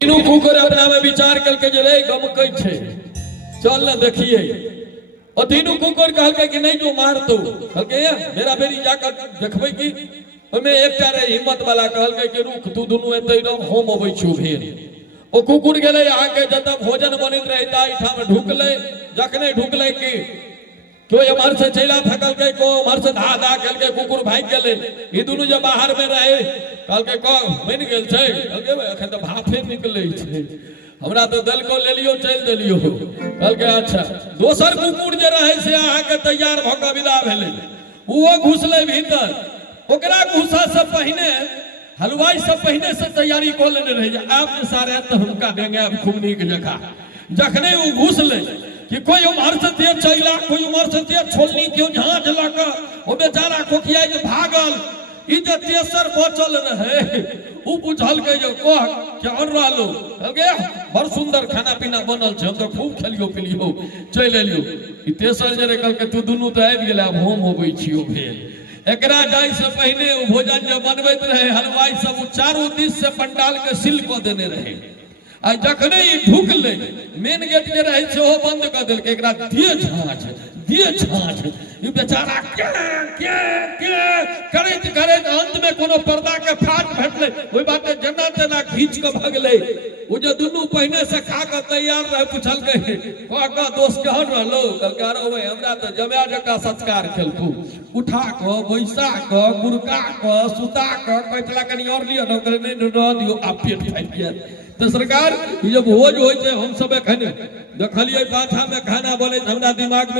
तीनों कुकर अपना में विचार करके जे रे गमकै छे चल ना देखिए और तीनों कुकर कहलके कि नहीं जो मार दो कहलके मेरा बेरी जाकर देखबै की ओमे एकटा रे हिम्मत वाला कहलके कि रुक तू दुनु एतै रह हम अबै छु भेल ओ कुकुर गेलै आके जत भोजन बनैत रहे ताई ठाम ढुकलै जखने ढुकलै कि कोई अमर से चला थकल के को अमर से धा धा कल के कुकुर भाग गेले ई दुनु जे बाहर में रहे कल के को बन गेल छै कल के एखन त भाफे निकलै छै हमरा तो दल को ले लियो चल देलियो कल के अच्छा दोसर कुकुर जे रहे से आहा के तैयार भ के विदा भेले वो घुसले भीतर ओकरा घुसा से पहले हलवाई सब पहले से तैयारी को लेने रहे आप सारे त हमका देंगे अब खूब नीक जगह जखने वो घुसले कि कोई उमर से तेज चला कोई उमर से तेज छोलनी क्यों झांझ लगा वो बेचारा कोकिया जे भागल ई जे तेसर बचल रहे उ बुझल के जो को क्या रहलो लगे बड़ सुंदर खाना पीना बनल छै हम तो खूब खेलियो पिलियो चल एलियो ई तेसर जे कल के तू दुनु त आबि गेला अब हम होबै छियो भेल एकरा जाय से पहले वो भोजन जे बनबैत रहे हलवाई सब चारों दिस से पंडाल के सील क देने रहे आ जखने ई ढुकले मेन गेट जे रहे से ओ बंद कर देलके एकरा दिए झांझ ई बेचारा के करैत करैत अंत में कोनो पर्दा के फाट भेटले ओइ बाटे जना तना खींच के भगले ओ जे दुनु पहिने से खा के तैयार रहे पूछल के का दोस्त केहन रहलो कहलके अरे ओए हमरा त जमा जका संस्कार खेलकू उठा के बैसा के गुरका के सुता के कहला कनी और लियो न करे नहीं रह दियो आ पेट फाटि गेल तो सरकार जब भोज होय छै हम सब एखन देखलिए पाछा में खाना बने हमरा दिमाग में